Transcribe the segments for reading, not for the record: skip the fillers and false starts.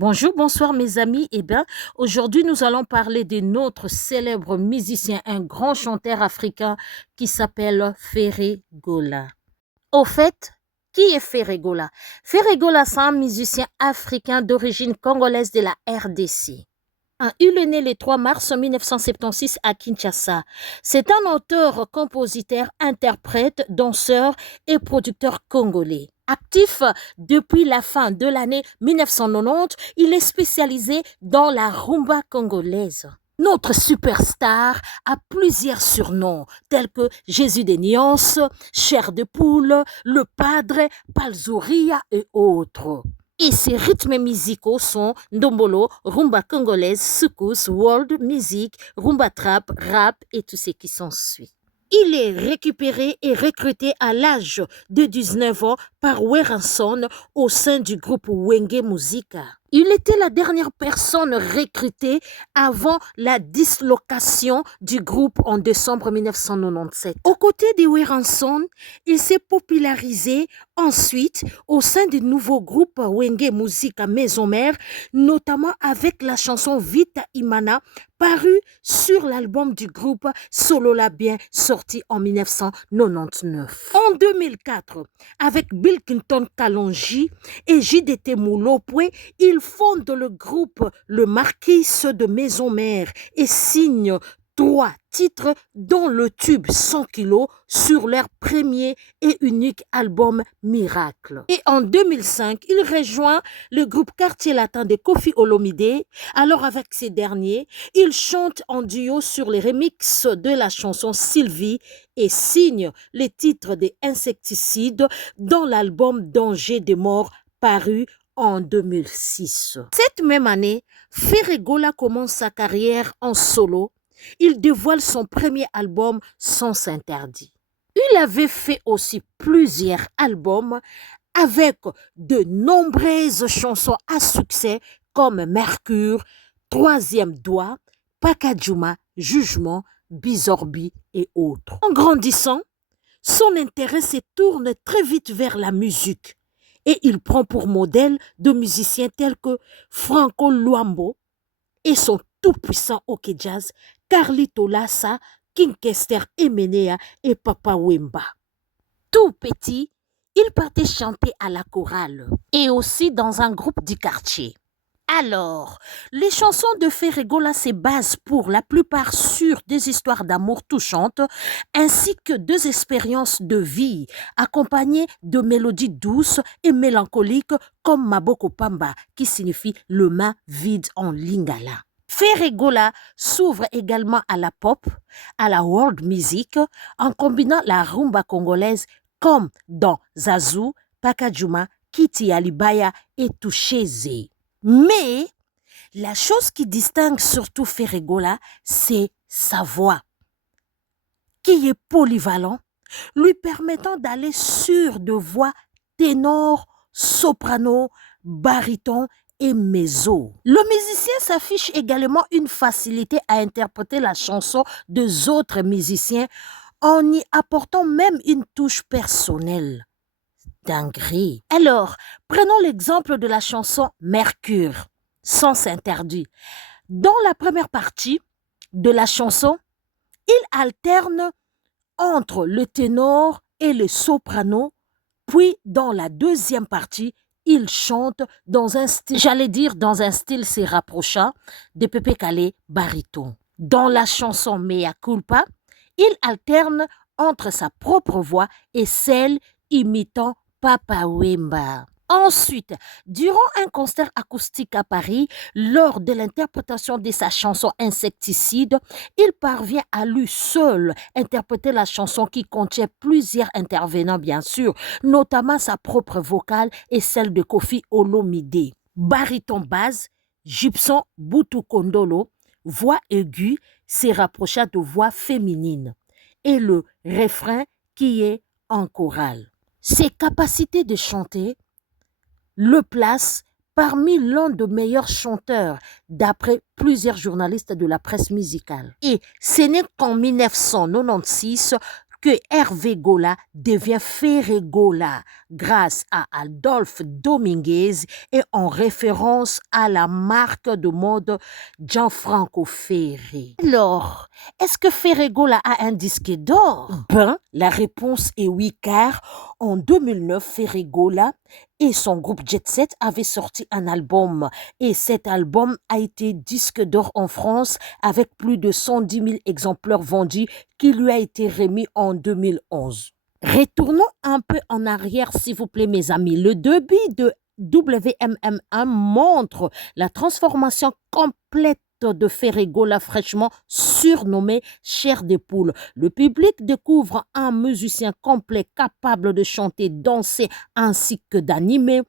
Bonjour, bonsoir mes amis. Aujourd'hui nous allons parler de notre célèbre musicien, un grand chanteur africain qui s'appelle Ferré Gola. Au fait, qui est Ferré Gola? Ferré Gola, c'est un musicien africain d'origine congolaise de la RDC. Il est né le 3 mars 1976 à Kinshasa. C'est un auteur, compositeur, interprète, danseur et producteur congolais. Actif depuis la fin de l'année 1990, il est spécialisé dans la rumba congolaise. Notre superstar a plusieurs surnoms tels que Jésus des Nuances, Chair de poule, Le Padre, Palzouria et autres. Et ces rythmes musicaux sont ndombolo, rumba congolaise, soukous, world music, rumba trap, rap et tout ce qui s'ensuit. Il est récupéré et recruté à l'âge de 19 ans par Weranson au sein du groupe Wenge Musica. Il était la dernière personne recrutée avant la dislocation du groupe en décembre 1997. Aux côtés de Weranson, il s'est popularisé ensuite au sein du nouveau groupe Wenge Musica Maison Mère, notamment avec la chanson Vita Imana, parue sur l'album du groupe Solo la Bien, sorti en 1999. En 2004, avec Bill Clinton Kalonji et JDT Moulopwe, il fonde le groupe Le Marquis de Maison Mère et signe 3 titres dont le tube 100 kilos sur leur premier et unique album Miracle. Et en 2005, il rejoint le groupe Quartier Latin de Koffi Olomide. Alors avec ces derniers, il chante en duo sur les remixes de la chanson Sylvie et signe les titres des Insecticides dans l'album Danger de mort paru en 2006. Cette même année, Ferré Gola commence sa carrière en solo. Il dévoile son premier album Sens Interdit. Il avait fait aussi plusieurs albums avec de nombreuses chansons à succès comme Mercure, Troisième Doigt, Pakadjouma, Jugement, Bizorbi et autres. En grandissant, son intérêt se tourne très vite vers la musique et il prend pour modèle de musiciens tels que Franco Luambo et son tout-puissant hockey jazz Carlito Lassa, King Kester Emenea et Papa Wemba. Tout petit, il partait chanter à la chorale et aussi dans un groupe du quartier. Alors, les chansons de Ferré Gola se basent pour la plupart sur des histoires d'amour touchantes ainsi que des expériences de vie accompagnées de mélodies douces et mélancoliques comme Maboko Pamba qui signifie le main vide en lingala. Ferré Gola s'ouvre également à la pop, à la world music en combinant la rumba congolaise comme dans Zazu, Pakadjouma, Kiti Alibaya et Touchézé. Mais la chose qui distingue surtout Ferré Gola, c'est sa voix, qui est polyvalent, lui permettant d'aller sur de voix ténor, soprano, baryton et mezzo. Le musicien s'affiche également une facilité à interpréter la chanson des autres musiciens en y apportant même une touche personnelle. Dinguerie. Alors, prenons l'exemple de la chanson Mercure, Sens Interdit. Dans la première partie de la chanson, il alterne entre le ténor et le soprano, puis dans la deuxième partie, il chante dans un style, dans un style se rapprochant de Pepe Kale baryton. Dans la chanson Mea Culpa, il alterne entre sa propre voix et celle imitant Papa Wemba. Ensuite, durant un concert acoustique à Paris, lors de l'interprétation de sa chanson Insecticide, il parvient à lui seul interpréter la chanson qui contient plusieurs intervenants, bien sûr, notamment sa propre vocale et celle de Koffi Olomide. Baryton basse, Gibson Boutou Kondolo, voix aiguë, se rapprocha de voix féminine. Et le refrain qui est en chorale. Ses capacités de chanter le placent parmi l'un des meilleurs chanteurs d'après plusieurs journalistes de la presse musicale. Et ce n'est qu'en 1996 que Hervé Gola devient Ferré Gola grâce à Adolphe Dominguez et en référence à la marque de mode Gianfranco Ferré. Alors, est-ce que Ferré Gola a un disque d'or? Ben, la réponse est oui, car en 2009, Ferré Gola et son groupe Jet Set avaient sorti un album et cet album a été disque d'or en France avec plus de 110 000 exemplaires vendus qui lui a été remis en 2011. Retournons un peu en arrière, s'il vous plaît, mes amis. Le début de WMM1 montre la transformation complète de Ferré Gola fraîchement surnommé Chair des poules. Le public découvre un musicien complet capable de chanter, danser ainsi que d'animer.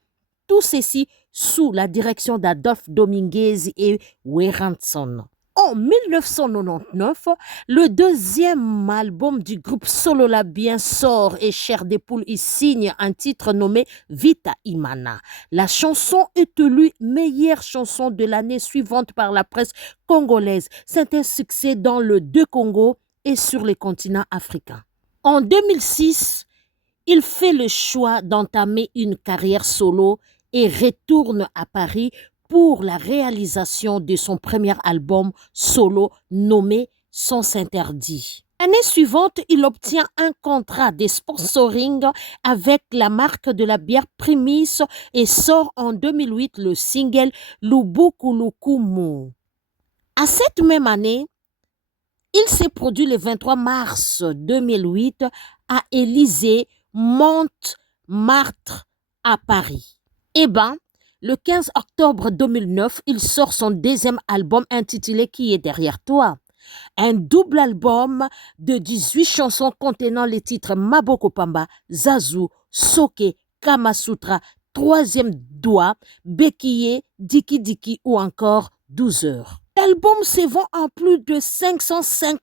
Tout ceci sous la direction d'Adolphe Dominguez et Weranson. En 1999, le deuxième album du groupe Solo Labien sort et Chair des poules y signe un titre nommé Vita Imana. La chanson est élue meilleure chanson de l'année suivante par la presse congolaise. C'est un succès dans le deux Congo et sur les continents africains. En 2006, il fait le choix d'entamer une carrière solo et retourne à Paris pour la réalisation de son premier album solo nommé Sens Interdit. L'année suivante, il obtient un contrat de sponsoring avec la marque de la bière Primis et sort en 2008 le single Lubukulukumu. À cette même année, il s'est produit le 23 mars 2008 à Élysée Montmartre à Paris. Eh ben, le 15 octobre 2009, il sort son deuxième album intitulé Qui est derrière toi? Un double album de 18 chansons contenant les titres Maboko Pamba, Zazu, Soke, Kamasutra, Troisième doigt, Bekiye, Diki Diki ou encore 12 heures. L'album se vend en plus de 550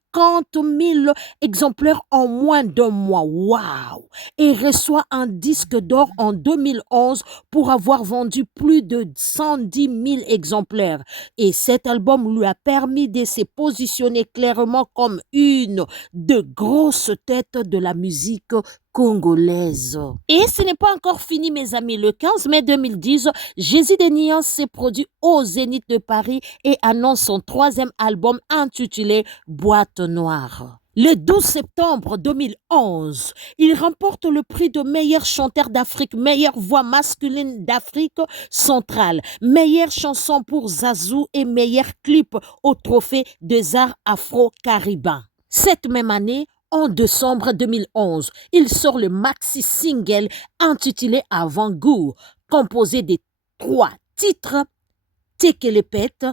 000 exemplaires en moins d'un mois. Waouh! Et reçoit un disque d'or en 2011 pour avoir vendu plus de 110 000 exemplaires. Et cet album lui a permis de se positionner clairement comme une de grosses têtes de la musique congolaise. Et ce n'est pas encore fini, mes amis. Le 15 mai 2010, Jésus de Nian s'est produit au Zénith de Paris et annonce son troisième album intitulé Boîte Noire. Le 12 septembre 2011, il remporte le prix de meilleur chanteur d'Afrique, meilleure voix masculine d'Afrique centrale, meilleure chanson pour Zazu et meilleur clip au trophée des arts afro-caribéens. Cette même année, en décembre 2011, il sort le maxi-single intitulé Avant-goût, composé de 3 titres, Tekelepet,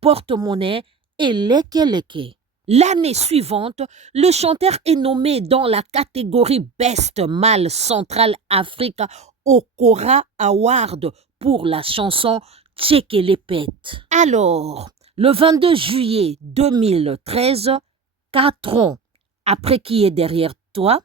Porte-monnaie et Leke Leke. L'année suivante, le chanteur est nommé dans la catégorie Best Male Central Africa au Cora Award pour la chanson Tekelepet. Alors, le 22 juillet 2013, 4 ans après Qui est derrière toi,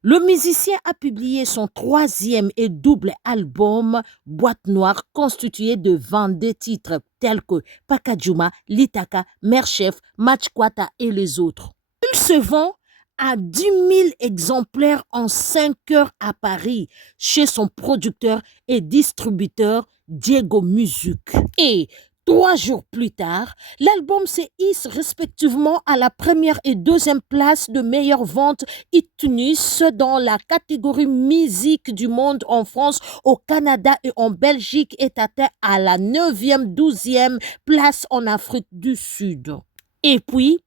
le musicien a publié son troisième et double album Boîte Noire constitué de 22 titres tels que Pakajuma, Litaka, Merchef, Matchkwata et les autres. Il se vend à 10 000 exemplaires en 5 heures à Paris chez son producteur et distributeur Diego Music. Et 3 jours plus tard, l'album se hisse respectivement à la première et deuxième place de meilleure vente iTunes dans la catégorie musique du monde en France, au Canada et en Belgique est atteint à la 9e, 12e place en Afrique du Sud. Et puis,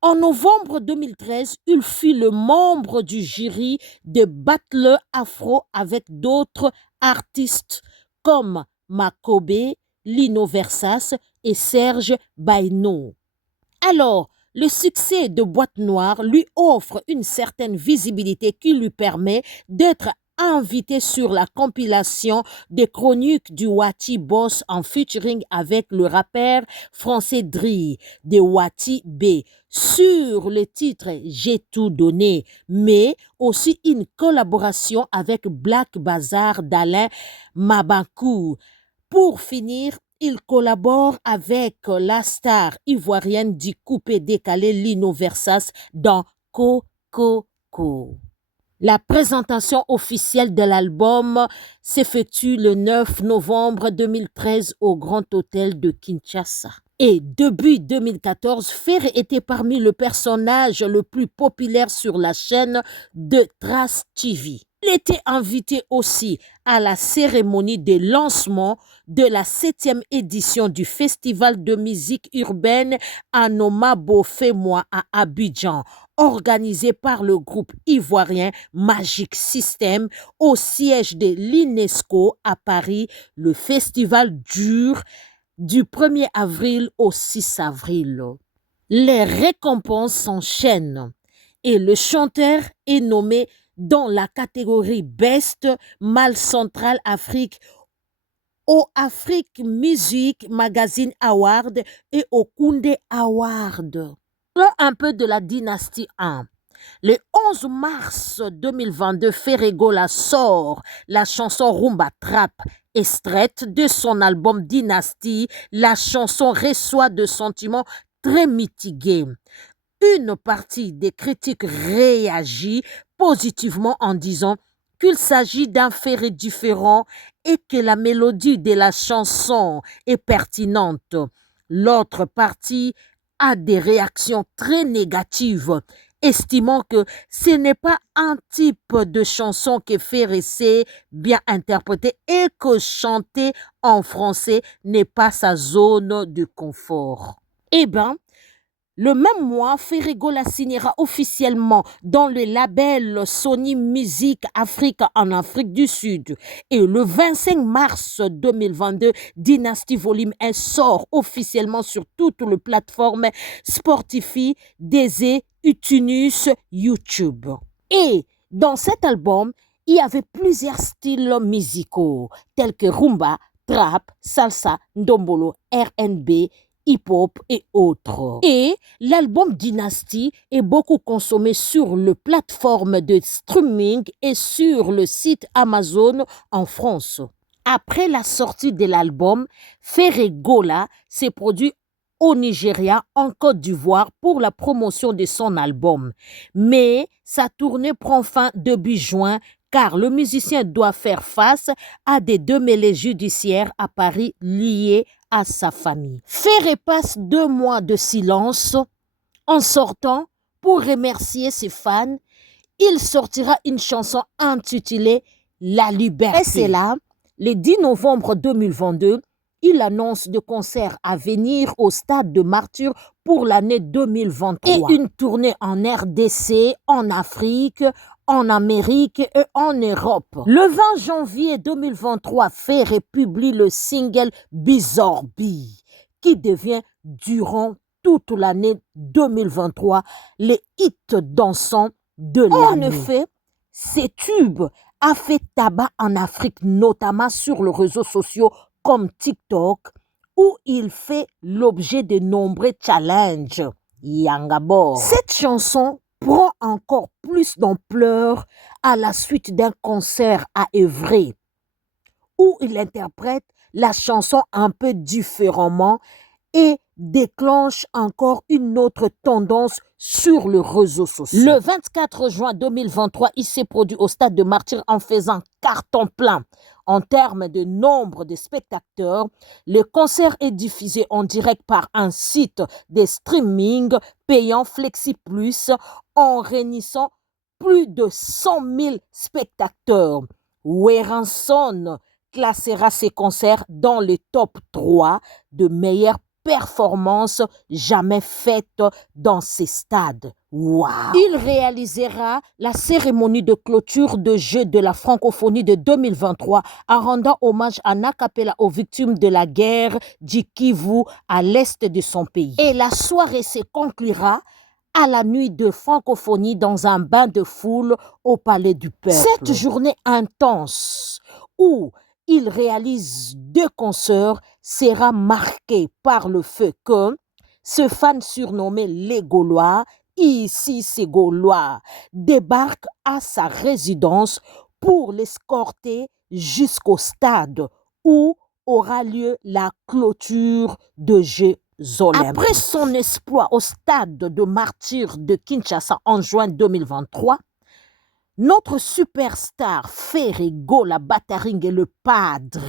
en novembre 2013, il fut le membre du jury de Battle Afro avec d'autres artistes comme Makobe, Lino Versas et Serge Baino. Alors, le succès de Boîte Noire lui offre une certaine visibilité qui lui permet d'être invité sur la compilation des chroniques du Wati Boss en featuring avec le rappeur français Dri de Wati B sur le titre J'ai tout donné, mais aussi une collaboration avec Black Bazar d'Alain Mabankou. Pour finir, il collabore avec la star ivoirienne du coupé décalé Lino Versas dans Coco. La présentation officielle de l'album s'effectue le 9 novembre 2013 au Grand Hôtel de Kinshasa. Et début 2014, Ferré était parmi les personnages le plus populaire sur la chaîne de Trace TV. Il était invité aussi à la cérémonie de lancement de la 7e édition du Festival de musique urbaine Anoma Bofé-moi à Abidjan, organisé par le groupe ivoirien Magic System au siège de l'UNESCO à Paris. Le festival dure du 1er avril au 6 avril. Les récompenses s'enchaînent et le chanteur est nommé dans la catégorie Best Male Central Afrique au Afrique Music Magazine Award et au Koundé Award. Parlons un peu de la dynastie 1. Le 11 mars 2022, Ferré Gola sort la chanson Rumba Trap, extraite de son album Dynastie. La chanson reçoit de sentiments très mitigés. Une partie des critiques réagit positivement en disant qu'il s'agit d'un Ferré différent et que la mélodie de la chanson est pertinente. L'autre partie a des réactions très négatives, estimant que ce n'est pas un type de chanson que Ferré sait bien interpréter et que chanter en français n'est pas sa zone de confort. Eh bien, le même mois, Ferré Gola signera officiellement dans le label Sony Music Africa en Afrique du Sud. Et le 25 mars 2022, Dynasty Volume 1 sort officiellement sur toutes les plateformes Spotify, Deezer, iTunes, YouTube. Et dans cet album, il y avait plusieurs styles musicaux tels que rumba, trap, salsa, ndombolo, R&B, hip-hop et autres. Et l'album Dynasty est beaucoup consommé sur les plateformes de streaming et sur le site Amazon en France. Après la sortie de l'album, Ferré Gola s'est produit au Nigeria, en Côte d'Ivoire, pour la promotion de son album. Mais sa tournée prend fin début juin car le musicien doit faire face à des démêlés judiciaires à Paris liés à sa famille. Ferré passe 2 mois de silence. En sortant, pour remercier ses fans, il sortira une chanson intitulée « La Liberté ». Et c'est là, le 10 novembre 2022, il annonce des concerts à venir au Stade de Martyrs pour l'année 2023. Et une tournée en RDC, en Afrique, en Amérique et en Europe. Le 20 janvier 2023, Ferré publie le single Bizorbi, qui devient durant toute l'année 2023 les hits dansants de l'année. En effet, ces tubes a fait tabac en Afrique, notamment sur les réseaux sociaux comme TikTok, où il fait l'objet de nombreux challenges. Yangabor. Cette chanson prend encore plus d'ampleur à la suite d'un concert à Évry, où il interprète la chanson un peu différemment et déclenche encore une autre tendance sur le réseau social. Le 24 juin 2023, il s'est produit au Stade de Martyrs en faisant carton plein. En termes de nombre de spectateurs, le concert est diffusé en direct par un site de streaming payant Flexi Plus en réunissant plus de 100 000 spectateurs. Weranson classera ses concerts dans le top 3 de meilleures performances jamais faites dans ces stades. Wow. Il réalisera la cérémonie de clôture de Jeux de la francophonie de 2023 en rendant hommage en acapella aux victimes de la guerre du Kivu à l'est de son pays. Et la soirée se conclura à la nuit de francophonie dans un bain de foule au Palais du Peuple. Cette journée intense où il réalise 2 concerts sera marquée par le fait que ce fan surnommé les Gaulois, ici c'est Gaulois, débarque à sa résidence pour l'escorter jusqu'au stade où aura lieu la clôture de Jeux Olympiques. Après son exploit au stade de martyrs de Kinshasa en juin 2023, notre superstar Ferregola Bataring et le padre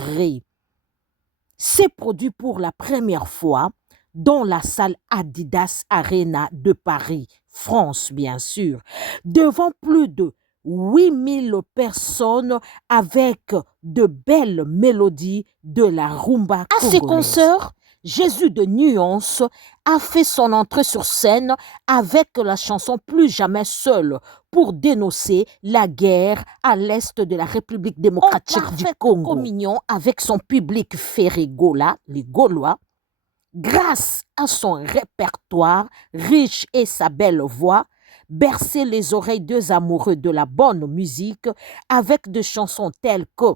s'est produit pour la première fois dans la salle Adidas Arena de Paris, France bien sûr, devant plus de 8000 personnes avec de belles mélodies de la rumba congolaise. À ses concerts, Jésus de Nuance a fait son entrée sur scène avec la chanson Plus jamais seul pour dénoncer la guerre à l'est de la République démocratique du Congo. En communion avec son public Ferregola, les Gaulois, grâce à son répertoire riche et sa belle voix, bercer les oreilles des amoureux de la bonne musique avec des chansons telles que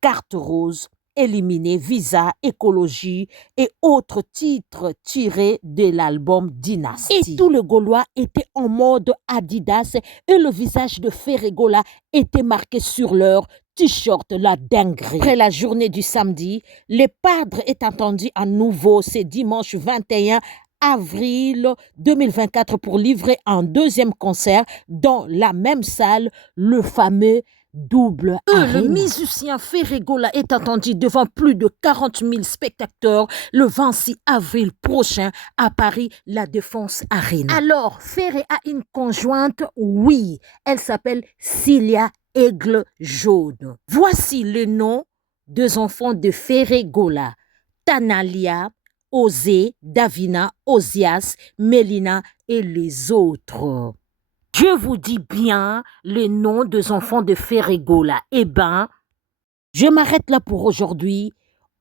Carte rose, Éliminer, Visa, Écologie et autres titres tirés de l'album Dynasty. Et tous les Gaulois étaient en mode Adidas et le visage de Ferregola était marqué sur leur t-shirt La Dinguerie. Après la journée du samedi, le padre est attendu à nouveau ce dimanche 21 avril 2024 pour livrer un deuxième concert dans la même salle, le fameux double arena. Le musicien Ferregola est attendu devant plus de 40 000 spectateurs le 26 avril prochain à Paris, la Défense Arena. Alors, Ferré a une conjointe? Oui, elle s'appelle Cilia Aigle Jaune. Voici le nom des enfants de Ferregola: Tanalia, Osée, Davina, Osias, Mélina et les autres. Je vous dis bien les noms des enfants de Ferregola. Eh ben, je m'arrête là pour aujourd'hui.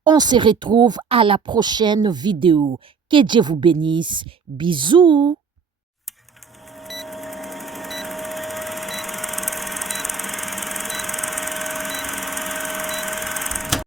On se retrouve à la prochaine vidéo. Que Dieu vous bénisse. Bisous.